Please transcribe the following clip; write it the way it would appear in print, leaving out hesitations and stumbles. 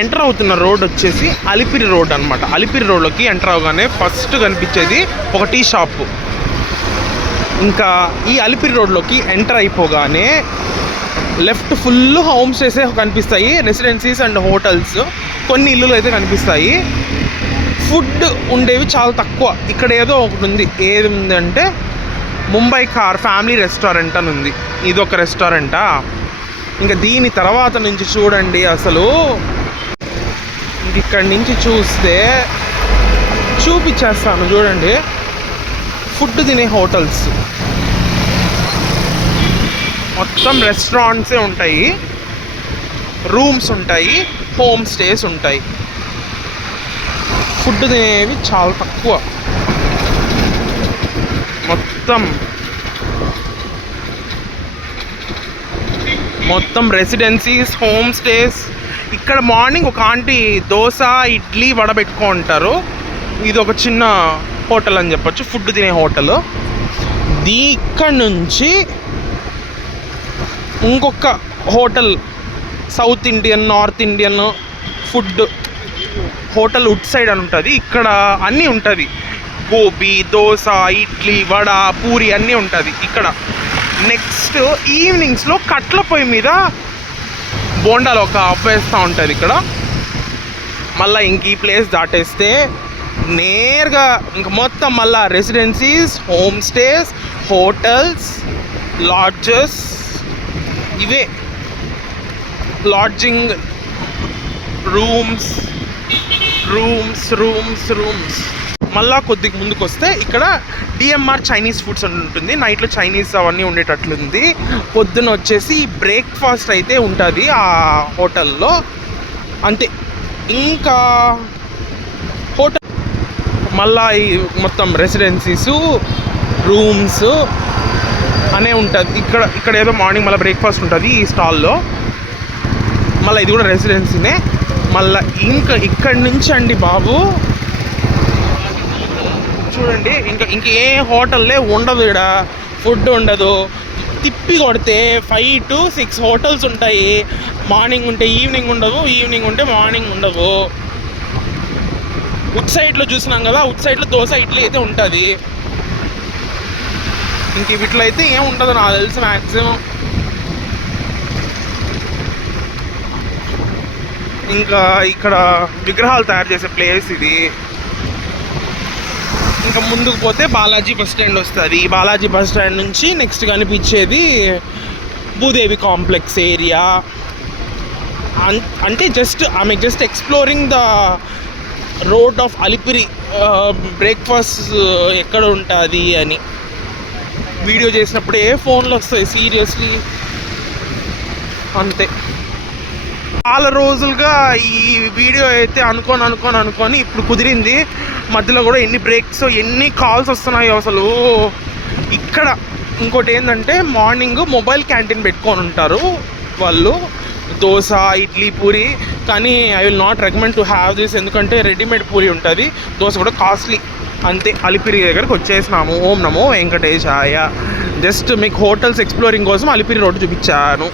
Enter అవుతున్న road వచ్చేసి Alipiri road అనమాట. అలిపిరి రోడ్లోకి ఎంటర్ అవగానే ఫస్ట్ కనిపించేది ఒక టీ షాపు. ఇంకా ఈ అలిపిరి రోడ్లోకి ఎంటర్ అయిపోగానే లెఫ్ట్ ఫుల్ హోమ్ స్టేసే కనిపిస్తాయి, రెసిడెన్సీస్ అండ్ హోటల్స్, కొన్ని ఇల్లులు అయితే కనిపిస్తాయి. ఫుడ్ ఉండేవి చాలా తక్కువ. ఇక్కడ ఏదో ఒకటి ఉంది, ఏది ఉంది అంటే ముంబై కార్ ఫ్యామిలీ రెస్టారెంట్ అని ఉంది. ఇదొక రెస్టారెంటా. ఇంకా దీని తర్వాత నుంచి చూడండి, అసలు ఇక్కడి నుంచి చూస్తే చూపించేస్తాను చూడండి. ఫుడ్ తినే హోటల్స్ మొత్తం రెస్టారెంట్సే ఉంటాయి, రూమ్స్ ఉంటాయి, హోమ్ స్టేస్ ఉంటాయి. ఫుడ్ తినేవి చాలా తక్కువ. మొత్తం రెసిడెన్సీస్, హోమ్ స్టేస్. ఇక్కడ మార్నింగ్ ఒక ఆంటీ దోశ, ఇడ్లీ, వడ పెట్టుకుంటారు. ఇది ఒక చిన్న హోటల్ అని చెప్పొచ్చు, ఫుడ్ తినే హోటల్. ఇక్కడ నుంచి ఇంకొక hotel, south Indian, north Indian food hotel wood side అని ఉంటుంది. ఇక్కడ అన్నీ ఉంటుంది, గోబీ, దోశ, ఇడ్లీ, వడ, పూరి అన్నీ ఉంటుంది ఇక్కడ. నెక్స్ట్ ఈవినింగ్స్లో కట్ల పొయ్యి మీద బోండాలు ఒక వేస్తూ ఉంటుంది ఇక్కడ. మళ్ళీ ఇంక ఈ ప్లేస్ దాటేస్తే నేరుగా ఇంక మొత్తం మళ్ళీ residencies, home stays, hotels, lodges, ఇవే lodging, rooms rooms rooms rooms. మళ్ళీ కొద్దిగా ముందుకు వస్తే ఇక్కడ డిఎంఆర్ చైనీస్ ఫుడ్స్ అని ఉంటుంది. నైట్లో చైనీస్ అవన్నీ ఉండేటట్లుంది. పొద్దున వచ్చేసి బ్రేక్ఫాస్ట్ అయితే ఉంటుంది ఆ హోటల్లో, అంతే. ఇంకా హోటల్ మళ్ళీ మొత్తం రెసిడెన్సీసు, రూమ్స్ అనే ఉంటుంది. ఇక్కడ ఏదో మార్నింగ్ మళ్ళీ బ్రేక్ఫాస్ట్ ఉంటుంది ఈ స్టాల్లో. మళ్ళీ ఇది కూడా రెసిడెన్సీనే. మళ్ళీ ఇంకా ఇక్కడి నుంచి అండి బాబు చూడండి, ఇంకే హోటల్లే ఉండదు. ఇక్కడ ఫుడ్ ఉండదు. తిప్పి కొడితే 5 to 6 హోటల్స్ ఉంటాయి. మార్నింగ్ ఉంటే ఈవినింగ్ ఉండవు, ఈవినింగ్ ఉంటే మార్నింగ్ ఉండవు. ఉడ్ సైడ్లో చూసినాం కదా, ఉడ్ సైడ్లో దోశ, ఇడ్లీ అయితే ఉంటుంది. ఇంక వీటిలో అయితే ఏం ఉండదు నాకు తెలిసి మ్యాక్సిమం. ఇంకా ఇక్కడ విగ్రహాలు తయారు చేసే ప్లేస్ ఇది. ఇంకా ముందుకు పోతే బాలాజీ బస్ స్టాండ్ వస్తుంది. బాలాజీ బస్ స్టాండ్ నుంచి నెక్స్ట్ కనిపించేది భూదేవి కాంప్లెక్స్ ఏరియా. అంటే just exploring the road of Alipiri. Breakfast ఎక్కడ ఉంటుంది అని వీడియో చేసినప్పుడు ఫోన్లు వస్తాయి సీరియస్లీ, అంతే. చాలా రోజులుగా ఈ వీడియో అయితే అనుకొని ఇప్పుడు కుదిరింది. మధ్యలో కూడా ఎన్ని బ్రేక్స్, ఎన్ని కాల్స్ వస్తున్నాయో అసలు. ఇక్కడ ఇంకోటి ఏంటంటే మార్నింగ్ మొబైల్ క్యాంటీన్ పెట్టుకొని ఉంటారు వాళ్ళు, దోశ, ఇడ్లీ, పూరి. కానీ I will not recommend to have this, ఎందుకంటే రెడీమేడ్ పూరి ఉంటుంది, దోశ కూడా కాస్ట్లీ. అంతే. అలిపిరి దగ్గరకు వచ్చేసినాము. ఓం నమో వెంకటేశాయ. జస్ట్ మీకు హోటల్స్ ఎక్స్ప్లోరింగ్ కోసం అలిపిరి రోడ్డు చూపించాను.